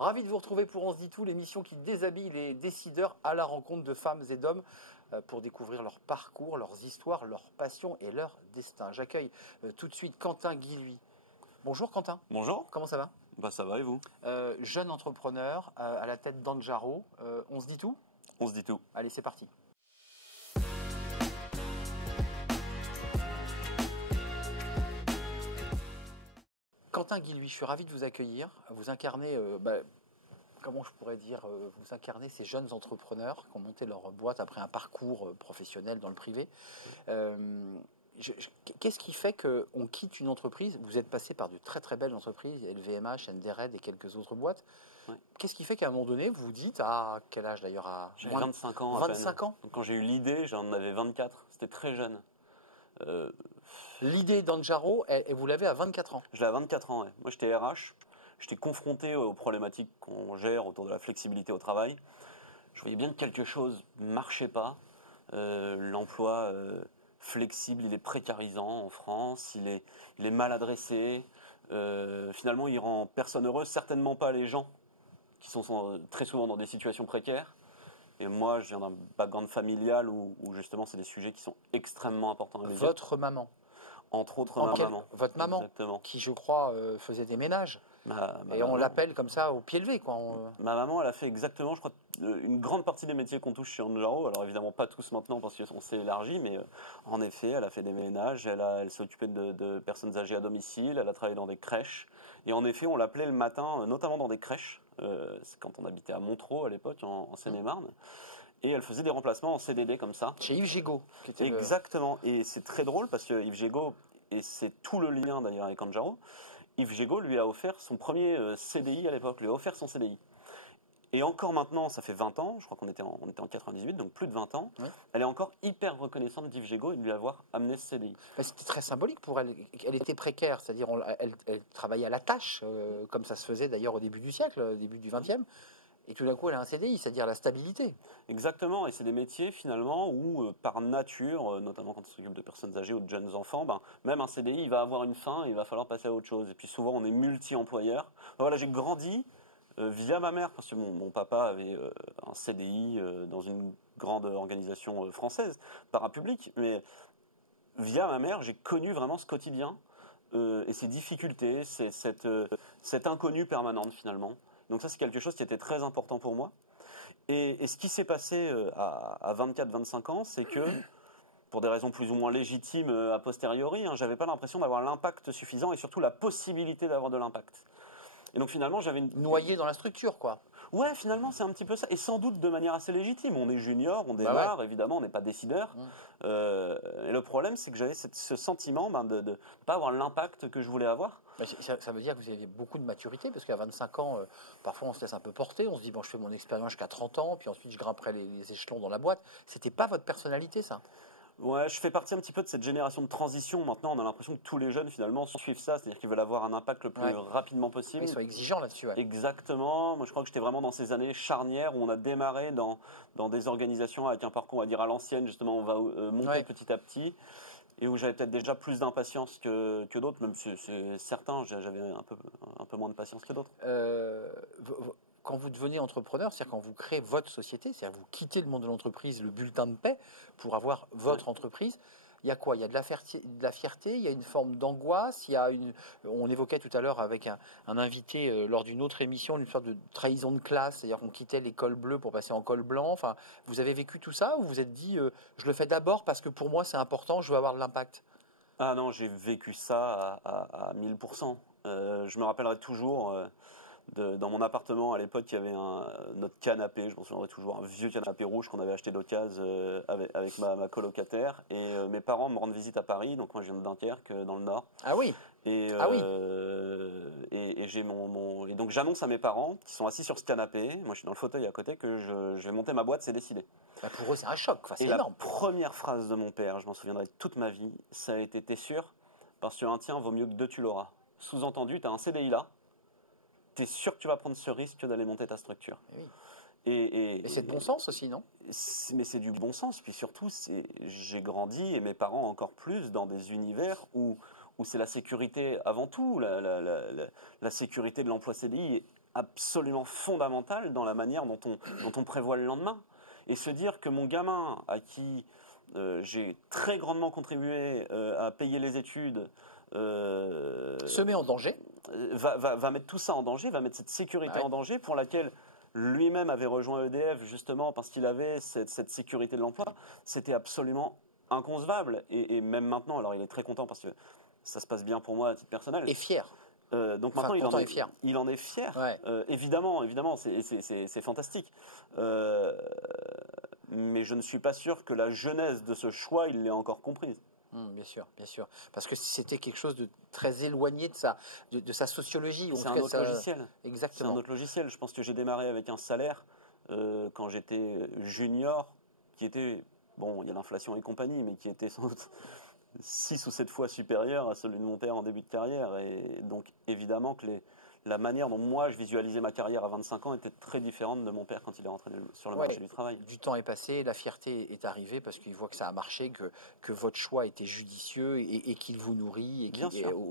Ravi de vous retrouver pour On se dit tout, l'émission qui déshabille les décideurs à la rencontre de femmes et d'hommes pour découvrir leur parcours, leurs histoires, leurs passions et leur destin. J'accueille tout de suite Quentin Guilhuy. Bonjour Quentin. Bonjour. Comment ça va? Bah ça va et vous? Jeune entrepreneur à la tête d'Anjaro. On se dit tout? On se dit tout. Allez, c'est parti. Quentin Guilhuy, je suis ravi de vous accueillir. Vous incarnez, comment je pourrais dire, vous incarnez ces jeunes entrepreneurs qui ont monté leur boîte après un parcours professionnel dans le privé. Qu'est-ce qui fait qu'on quitte une entreprise? Vous êtes passé par de très très belles entreprises, LVMH, NDRED et quelques autres boîtes. Ouais. Qu'est-ce qui fait qu'à un moment donné, vous vous dites, à quel âge d'ailleurs? J'avais 25 ans à 25 peine. ans. Donc, quand j'ai eu l'idée, j'en avais 24. C'était très jeune. L'idée d'Anjaro, vous l'avez à 24 ans. Je l'ai à 24 ans, ouais. Moi j'étais RH. J'étais confronté aux problématiques qu'on gère autour de la flexibilité au travail. Je voyais bien que quelque chose ne marchait pas. L'emploi flexible, il est précarisant en France, il est mal adressé. Finalement, il rend personne heureuse, certainement pas les gens qui sont très souvent dans des situations précaires. Et moi, je viens d'un background familial où justement, c'est des sujets qui sont extrêmement importants à mes yeux. Votre maman. Entre autres, ma maman. Votre maman, exactement. qui je crois faisait des ménages. Ma Et maman, on l'appelle comme ça au pied levé, quoi. ma maman, elle a fait exactement, je crois, une grande partie des métiers qu'on touche chez Anjaro. Alors évidemment, pas tous maintenant parce qu'on s'est élargi, mais en effet, elle a fait des ménages, elle s'est occupée de personnes âgées à domicile, elle a travaillé dans des crèches. Et en effet, on l'appelait le matin, notamment dans des crèches. C'est quand on habitait à Montereau à l'époque, en Seine-et-Marne. Et elle faisait des remplacements en CDD comme ça. Chez Yves Gégaud. Exactement. Et c'est très drôle parce que Yves Gégaud, et c'est tout le lien d'ailleurs avec Anjaro, Yves Gégaud lui a offert son premier CDI à l'époque, lui a offert son CDI. Et encore maintenant, ça fait 20 ans, je crois qu'on était en 98, donc plus de 20 ans, Oui. Elle est encore hyper reconnaissante d'Yves Gégaud et de lui avoir amené ce CDI. C'était très symbolique pour elle. Elle était précaire, c'est-à-dire elle travaillait à la tâche, comme ça se faisait d'ailleurs au début du siècle, au début du XXe. Et tout d'un coup, elle a un CDI, c'est-à-dire la stabilité. Exactement, et c'est des métiers finalement où, par nature, notamment quand on s'occupe de personnes âgées ou de jeunes enfants, même un CDI, il va avoir une fin et il va falloir passer à autre chose. Et puis souvent, on est multi-employeur. Voilà, j'ai grandi via ma mère, parce que mon papa avait un CDI dans une grande organisation française, parapublique, mais via ma mère, j'ai connu vraiment ce quotidien et ces difficultés, cette inconnue permanente finalement. Donc ça, c'est quelque chose qui était très important pour moi. Et ce qui s'est passé à 24-25 ans, c'est que, pour des raisons plus ou moins légitimes a posteriori, j'avais pas l'impression d'avoir l'impact suffisant et surtout la possibilité d'avoir de l'impact. Et donc finalement, j'avais Noyé dans la structure, quoi. Ouais, finalement, c'est un petit peu ça. Et sans doute de manière assez légitime. On est junior, on démarre, ouais. Évidemment, on n'est pas décideur. Et le problème, c'est que j'avais ce sentiment de ne pas avoir l'impact que je voulais avoir. Ça veut dire que vous aviez beaucoup de maturité, parce qu'à 25 ans, parfois on se laisse un peu porter, on se dit, bon, je fais mon expérience jusqu'à 30 ans, puis ensuite je grimperai les échelons dans la boîte. C'était pas votre personnalité, ça? Ouais, je fais partie un petit peu de cette génération de transition. Maintenant, on a l'impression que tous les jeunes, finalement, suivent ça, c'est-à-dire qu'ils veulent avoir un impact le plus rapidement possible. Ils sont exigeants là-dessus. Ouais. Exactement. Moi, je crois que j'étais vraiment dans ces années charnières où on a démarré dans des organisations avec un parcours, on va dire, à l'ancienne, justement, on va monter petit à petit, et où j'avais peut-être déjà plus d'impatience que d'autres, même si c'est certain, j'avais un peu moins de patience que d'autres. Quand vous devenez entrepreneur, c'est-à-dire quand vous créez votre société, c'est-à-dire vous quittez le monde de l'entreprise, le bulletin de paie, pour avoir votre entreprise, il y a quoi? Il y a de la fierté, il y a une forme d'angoisse, on évoquait tout à l'heure avec un invité lors d'une autre émission, une sorte de trahison de classe, c'est-à-dire qu'on quittait l'école bleue pour passer en col blanc. Enfin, vous avez vécu tout ça ou vous vous êtes dit, je le fais d'abord parce que pour moi c'est important, je veux avoir de l'impact? Ah non, j'ai vécu ça à 1000%. Je me rappellerai toujours... dans mon appartement à l'époque, il y avait notre canapé, je m'en souviendrai toujours, un vieux canapé rouge qu'on avait acheté d'occasion avec ma colocataire. Et mes parents me rendent visite à Paris, donc moi je viens de Dunkerque, dans le Nord. Ah oui. Et j'ai et donc j'annonce à mes parents qui sont assis sur ce canapé, moi je suis dans le fauteuil à côté, que je vais monter ma boîte, c'est décidé. Pour eux c'est un choc, enfin, c'est et énorme. La première phrase de mon père, je m'en souviendrai toute ma vie, ça a été: t'es sûr? Parce qu'un tien vaut mieux que deux, tu l'auras. Sous-entendu, t'as un CDI là. T'es sûr que tu vas prendre ce risque d'aller monter ta structure. Oui. Et c'est de bon sens aussi, non? Mais c'est du bon sens. Puis surtout, j'ai grandi, et mes parents encore plus, dans des univers où c'est la sécurité avant tout. La sécurité de l'emploi CDI est absolument fondamentale dans la manière dont on prévoit le lendemain. Et se dire que mon gamin, à qui j'ai très grandement contribué à payer les études, Se met en danger. va mettre tout ça en danger, va mettre cette sécurité en danger pour laquelle lui-même avait rejoint EDF justement parce qu'il avait cette sécurité de l'emploi. C'était absolument inconcevable. Et même maintenant, alors il est très content parce que ça se passe bien pour moi à titre personnel. Et fier. Donc maintenant, il en est fier. Ouais. Évidemment, c'est fantastique. Mais je ne suis pas sûr que la genèse de ce choix, il l'ait encore comprise. Bien sûr, bien sûr. Parce que c'était quelque chose de très éloigné de sa sociologie. C'est un autre logiciel. Exactement. C'est un autre logiciel. Je pense que j'ai démarré avec un salaire quand j'étais junior, qui était, bon, il y a l'inflation et compagnie, mais qui était sans doute 6 ou 7 fois supérieur à celui de mon père en début de carrière. Et donc, évidemment que la manière dont moi je visualisais ma carrière à 25 ans était très différente de mon père quand il est rentré sur le marché du travail. Du temps est passé, la fierté est arrivée parce qu'il voit que ça a marché, que votre choix était judicieux et qu'il vous nourrit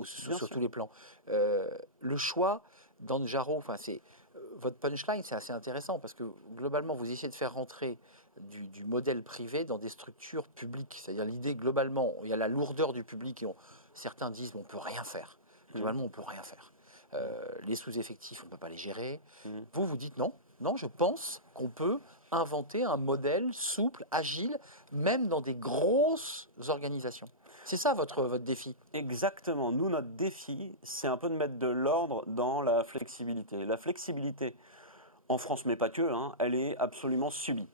sur tous les plans. Le choix d'Andjaro, votre punchline, c'est assez intéressant parce que globalement, vous essayez de faire rentrer du modèle privé dans des structures publiques. C'est-à-dire l'idée, globalement, il y a la lourdeur du public et certains disent on ne peut rien faire. Globalement, on ne peut rien faire. Les sous-effectifs, on ne peut pas les gérer. Vous dites non, je pense qu'on peut inventer un modèle souple, agile, même dans des grosses organisations. C'est ça votre défi. Exactement. Nous, notre défi, c'est un peu de mettre de l'ordre dans la flexibilité. La flexibilité, en France, mais pas que, elle est absolument subie.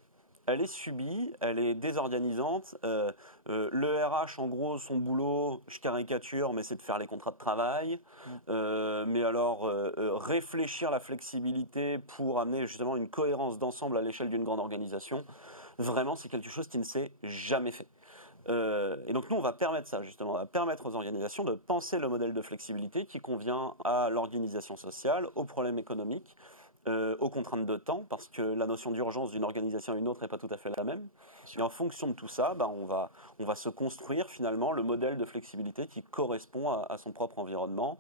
Elle est subie, elle est désorganisante. Le RH, en gros, son boulot, je caricature, mais c'est de faire les contrats de travail. Mais alors, réfléchir la flexibilité pour amener justement une cohérence d'ensemble à l'échelle d'une grande organisation, vraiment, c'est quelque chose qui ne s'est jamais fait. Et donc nous, on va permettre ça, justement. On va permettre aux organisations de penser le modèle de flexibilité qui convient à l'organisation sociale, aux problèmes économiques, aux contraintes de temps, parce que la notion d'urgence d'une organisation à une autre n'est pas tout à fait la même. Et en fonction de tout ça, on va se construire finalement le modèle de flexibilité qui correspond à son propre environnement,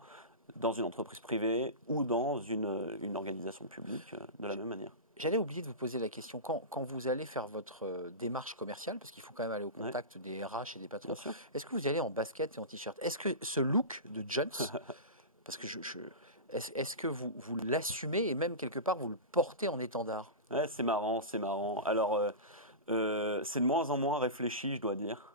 dans une entreprise privée ou dans une organisation publique, de la même manière. J'allais oublier de vous poser la question, quand vous allez faire votre démarche commerciale, parce qu'il faut quand même aller au contact des RH et des patrons, est-ce que vous y allez en basket et en t-shirt? Est-ce que ce look de Jones, parce que est-ce que vous l'assumez et même quelque part vous le portez en étendard? Ouais, c'est marrant. Alors, c'est de moins en moins réfléchi, je dois dire.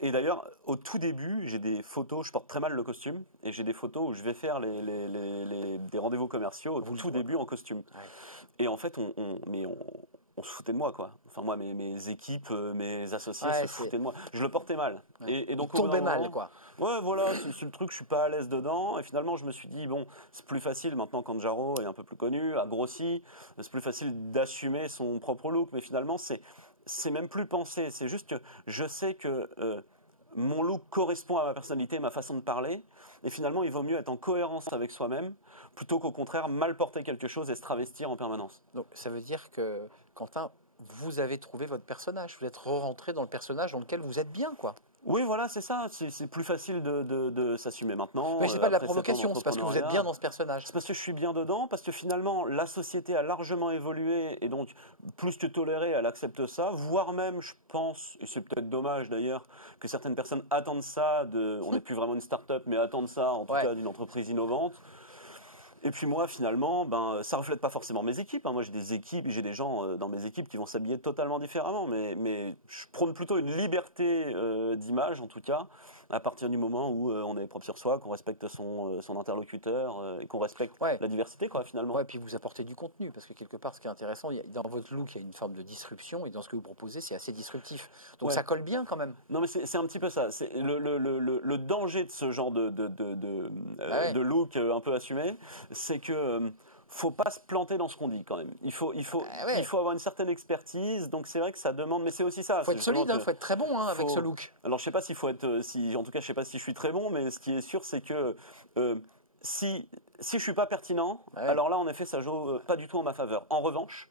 Et d'ailleurs, au tout début, j'ai des photos, je porte très mal le costume, et j'ai des photos où je vais faire des rendez-vous commerciaux au tout début en costume. Ouais. Et en fait, on se foutait de moi, quoi. Enfin, moi, mes équipes, mes associés se foutaient de moi. Je le portais mal. Ouais. Et donc, tombait mal, quoi. Ouais, voilà, c'est le truc, je suis pas à l'aise dedans. Et finalement, je me suis dit, bon, c'est plus facile maintenant quand Jaro est un peu plus connu, a grossi, c'est plus facile d'assumer son propre look. Mais finalement, c'est même plus pensé. C'est juste que je sais que mon look correspond à ma personnalité, ma façon de parler. Et finalement, il vaut mieux être en cohérence avec soi-même plutôt qu'au contraire mal porter quelque chose et se travestir en permanence. Donc, ça veut dire que, Quentin, vous avez trouvé votre personnage. Vous êtes rentré dans le personnage dans lequel vous êtes bien, quoi. Oui, voilà, c'est ça. C'est plus facile de s'assumer maintenant. Mais c'est pas de la provocation, c'est parce que vous êtes bien dans ce personnage. C'est parce que je suis bien dedans, parce que finalement, la société a largement évolué et donc, plus que tolérée, elle accepte ça, voire même, je pense, et c'est peut-être dommage d'ailleurs, que certaines personnes attendent ça on n'est plus vraiment une start-up, mais attendent ça, en tout cas, d'une entreprise innovante. Et puis moi, finalement, ça reflète pas forcément mes équipes. Moi, j'ai des équipes, j'ai des gens dans mes équipes qui vont s'habiller totalement différemment. Mais je prône plutôt une liberté d'image, en tout cas, à partir du moment où on est propre sur soi, qu'on respecte son interlocuteur et qu'on respecte la diversité, quoi, finalement. Ouais, et puis vous apportez du contenu, parce que quelque part, ce qui est intéressant, dans votre look, il y a une forme de disruption, et dans ce que vous proposez, c'est assez disruptif. Donc ça colle bien, quand même. Non, mais c'est un petit peu ça. C'est le danger de ce genre de look un peu assumé, c'est que faut pas se planter dans ce qu'on dit quand même. Il faut avoir une certaine expertise. Donc c'est vrai que ça demande, mais c'est aussi ça. Il faut être solide, il faut être très bon avec ce look. Alors je sais pas s'il faut être, en tout cas je sais pas si je suis très bon, mais ce qui est sûr c'est que si je suis pas pertinent, alors là en effet ça joue pas du tout en ma faveur. En revanche,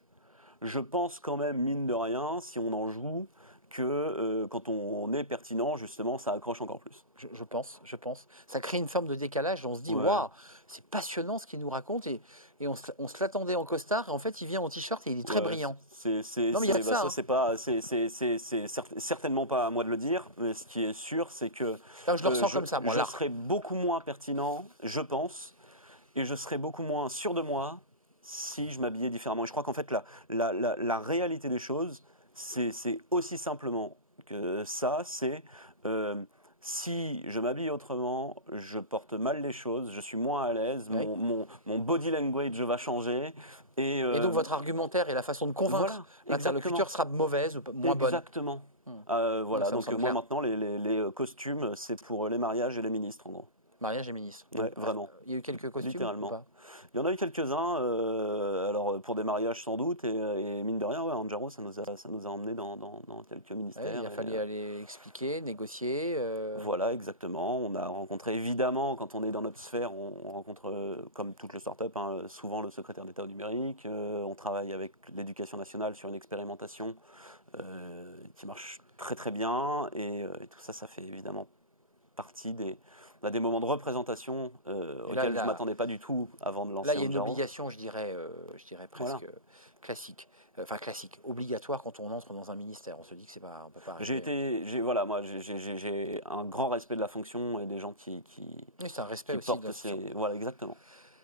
je pense quand même mine de rien, si on en joue, que quand on est pertinent, justement, ça accroche encore plus. Je pense. Ça crée une forme de décalage. On se dit, Ouais. waouh, c'est passionnant ce qu'il nous raconte. Et on se l'attendait en costard. Et en fait, il vient en t-shirt et il est très brillant. Non, mais il y a de ça. C'est certainement pas à moi de le dire. Mais ce qui est sûr, c'est que Non, je le ressens comme ça, moi. Je serai beaucoup moins pertinent, je pense, et je serai beaucoup moins sûr de moi si je m'habillais différemment. Et je crois qu'en fait, la réalité des choses, c'est aussi simplement que ça. C'est si je m'habille autrement, je porte mal les choses, je suis moins à l'aise, Oui. mon body language va changer. Et donc votre argumentaire et la façon de convaincre l'interlocuteur sera mauvaise ou moins bonne. Exactement. Voilà, donc moi maintenant, les costumes, c'est pour les mariages et les ministres, en gros. Mariage et ministre. Ouais, vraiment. Il y a eu quelques costumes littéralement. ou pas? Il y en a eu quelques-uns, alors pour des mariages sans doute, et mine de rien, ouais, Anjaro, ça nous a emmenés dans quelques ministères. Il a fallu aller expliquer, négocier. Voilà, exactement. On a rencontré, évidemment, quand on est dans notre sphère, on rencontre, comme toutes les startups, souvent le secrétaire d'État au numérique. On travaille avec l'éducation nationale sur une expérimentation qui marche très très bien, et tout ça, ça fait évidemment partie des moments de représentation auxquels je ne m'attendais pas du tout avant de lancer Là, il y a Anjaro. une obligation, je dirais presque classique. Enfin, classique, obligatoire quand on entre dans un ministère. On se dit que on peut pas arrêter. J'ai un grand respect de la fonction et des gens qui oui, c'est un respect aussi portent de la voilà, exactement.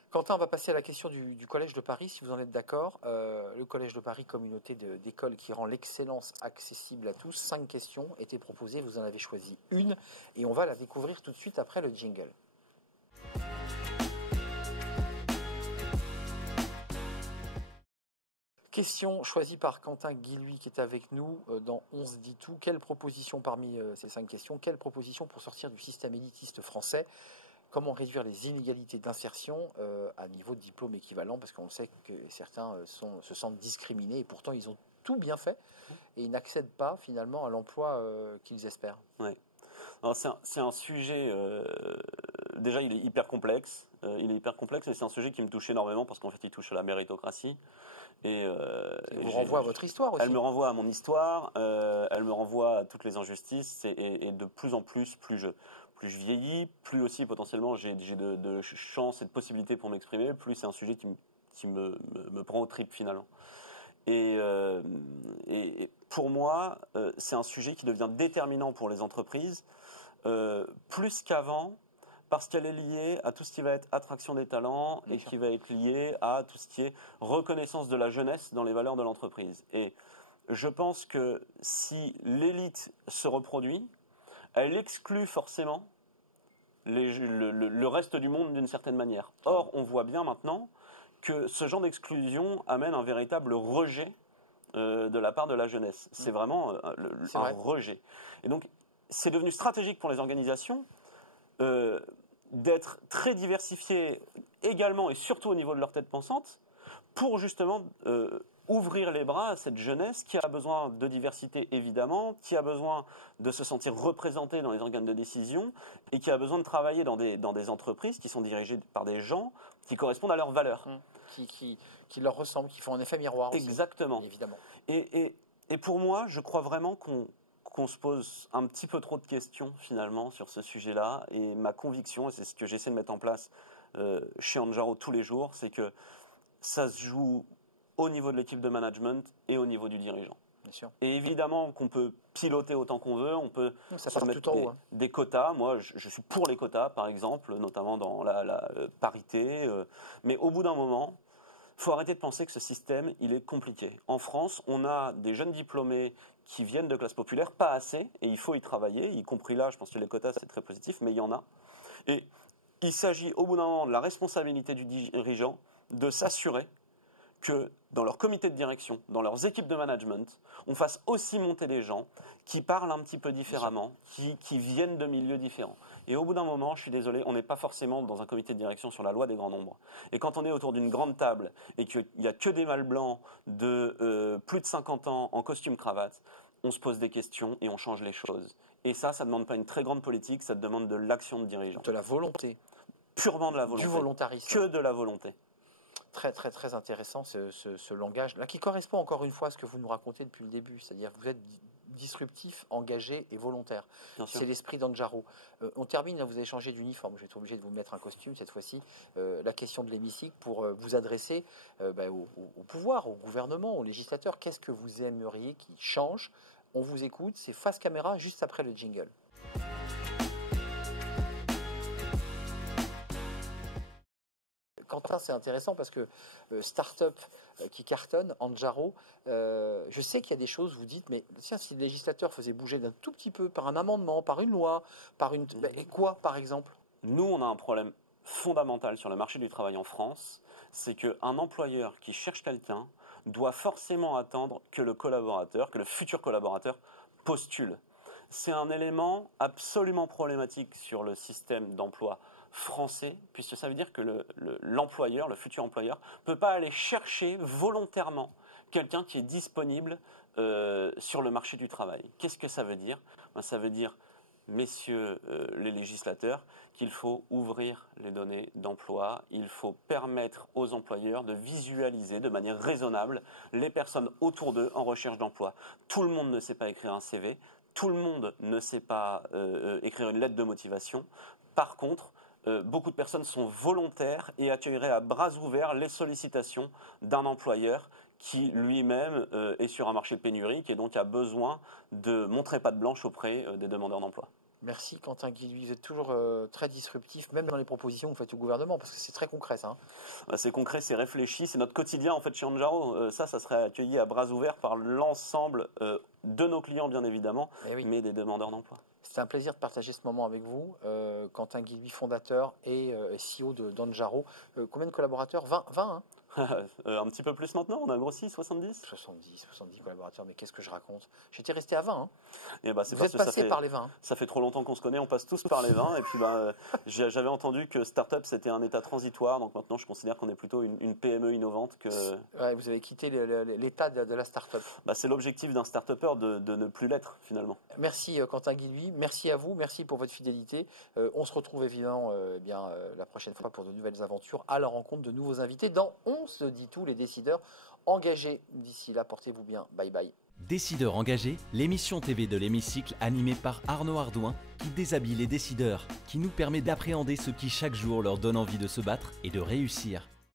Quentin, on va passer à la question du Collège de Paris, si vous en êtes d'accord. Le Collège de Paris, communauté d'écoles qui rend l'excellence accessible à tous. 5 questions étaient proposées, vous en avez choisi une, et on va la découvrir tout de suite après le jingle. Question choisie par Quentin Guilhuy qui est avec nous dans On se dit tout. Quelle proposition parmi ces 5 questions, quelle proposition pour sortir du système élitiste français? Comment réduire les inégalités d'insertion à niveau de diplôme équivalent? Parce qu'on sait que certains se sentent discriminés et pourtant ils ont tout bien fait et ils n'accèdent pas finalement à l'emploi qu'ils espèrent. Ouais. C'est un sujet, déjà il est hyper complexe. Et c'est un sujet qui me touche énormément parce qu'en fait il touche à la méritocratie. Et vous renvoie à votre histoire aussi. Elle me renvoie à mon histoire, elle me renvoie à toutes les injustices et de plus en plus je vieillis, plus aussi potentiellement j'ai de chances et de possibilités pour m'exprimer, plus c'est un sujet qui me prend aux tripes finalement. Et pour moi, c'est un sujet qui devient déterminant pour les entreprises, plus qu'avant, parce qu'elle est liée à tout ce qui va être attraction des talents et qui va être lié à tout ce qui est reconnaissance de la jeunesse dans les valeurs de l'entreprise. Et je pense que si l'élite se reproduit, elle exclut forcément le reste du monde d'une certaine manière. Or, on voit bien maintenant que ce genre d'exclusion amène un véritable rejet de la part de la jeunesse. C'est vraiment un rejet. Et donc, c'est devenu stratégique pour les organisations d'être très diversifiées également et surtout au niveau de leur tête pensante pour justement ouvrir les bras à cette jeunesse qui a besoin de diversité évidemment, qui a besoin de se sentir représentée dans les organes de décision et qui a besoin de travailler dans des entreprises qui sont dirigées par des gens qui correspondent à leurs valeurs. Qui leur ressemblent, qui font un effet miroir aussi. Exactement. Évidemment. Et pour moi, je crois vraiment qu'on se pose un petit peu trop de questions finalement sur ce sujet-là. Et ma conviction, et c'est ce que j'essaie de mettre en place chez Anjaro tous les jours, c'est que ça se joue au niveau de l'équipe de management et au niveau du dirigeant. Bien sûr. Et évidemment qu'on peut piloter autant qu'on veut, on peut se mettre des quotas. Moi, je suis pour les quotas, par exemple, notamment dans la parité. Mais au bout d'un moment, il faut arrêter de penser que ce système, il est compliqué. En France, on a des jeunes diplômés qui viennent de classes populaires, pas assez, et il faut y travailler, y compris là, je pense que les quotas, c'est très positif, mais il y en a. Et il s'agit au bout d'un moment de la responsabilité du dirigeant de s'assurer que dans leur comité de direction, dans leurs équipes de management, on fasse aussi monter des gens qui parlent un petit peu différemment, qui viennent de milieux différents. Et au bout d'un moment, je suis désolé, on n'est pas forcément dans un comité de direction sur la loi des grands nombres. Et quand on est autour d'une grande table et qu'il n'y a que des mâles blancs de plus de 50 ans en costume-cravate, on se pose des questions et on change les choses. Et ça ne demande pas une très grande politique, ça demande de l'action de dirigeant. De la volonté. Purement de la volonté. Du volontarisme. Que de la volonté. Très, très, très intéressant ce langage-là, qui correspond encore une fois à ce que vous nous racontez depuis le début. C'est-à-dire que vous êtes disruptif, engagé et volontaire. Bien sûr. C'est l'esprit d'Andjaro. On termine, là, vous avez changé d'uniforme. Je vais être obligé de vous mettre un costume cette fois-ci. La question de l'hémicycle pour vous adresser au pouvoir, au gouvernement, aux législateurs. Qu'est-ce que vous aimeriez qui change? On vous écoute, c'est face caméra juste après le jingle. Quentin, c'est intéressant parce que start-up qui cartonne, Andjaro, je sais qu'il y a des choses, vous dites, mais tiens, si le législateur faisait bouger d'un tout petit peu par un amendement, par une loi, par une... quoi, par exemple? Nous, on a un problème fondamental sur le marché du travail en France, c'est qu'un employeur qui cherche quelqu'un doit forcément attendre que le collaborateur, que le futur collaborateur postule. C'est un élément absolument problématique sur le système d'emploi français, puisque ça veut dire que l'employeur, le futur employeur, ne peut pas aller chercher volontairement quelqu'un qui est disponible sur le marché du travail. Qu'est-ce que ça veut dire? Ça veut dire, messieurs les législateurs, qu'il faut ouvrir les données d'emploi, il faut permettre aux employeurs de visualiser de manière raisonnable les personnes autour d'eux en recherche d'emploi. Tout le monde ne sait pas écrire un CV, tout le monde ne sait pas écrire une lettre de motivation. Par contre, beaucoup de personnes sont volontaires et accueilleraient à bras ouverts les sollicitations d'un employeur qui lui-même est sur un marché pénurique et donc a besoin de montrer patte blanche auprès des demandeurs d'emploi. Merci Quentin Guilhuy, vous êtes toujours très disruptif, même dans les propositions que vous faites au gouvernement, parce que c'est très concret ça. C'est concret, c'est réfléchi, c'est notre quotidien en fait chez Andjaro. Ça serait accueilli à bras ouverts par l'ensemble de nos clients bien évidemment, mais des demandeurs d'emploi. C'était un plaisir de partager ce moment avec vous. Quentin Guilhuy, fondateur et CEO d'Andjaro. Combien de collaborateurs? 20 hein? Un petit peu plus maintenant, on a grossi, 70 collaborateurs, mais qu'est-ce que je raconte? J'étais resté à 20. Hein. Et bah, vous êtes passé par les 20. Ça fait trop longtemps qu'on se connaît, on passe tous par les 20. Et puis j'avais entendu que start-up c'était un état transitoire, donc maintenant je considère qu'on est plutôt une PME innovante. Ouais, vous avez quitté l'état de la start-up. C'est l'objectif d'un start-upper de ne plus l'être finalement. Merci Quentin Guilhuy, merci à vous, merci pour votre fidélité. On se retrouve évidemment la prochaine fois pour de nouvelles aventures, à la rencontre de nouveaux invités dans On se dit tout, les décideurs engagés. D'ici là, portez-vous bien. Bye bye. Décideurs engagés, l'émission TV de l'Hémicycle animée par Arnaud Ardouin qui déshabille les décideurs, qui nous permet d'appréhender ce qui chaque jour leur donne envie de se battre et de réussir.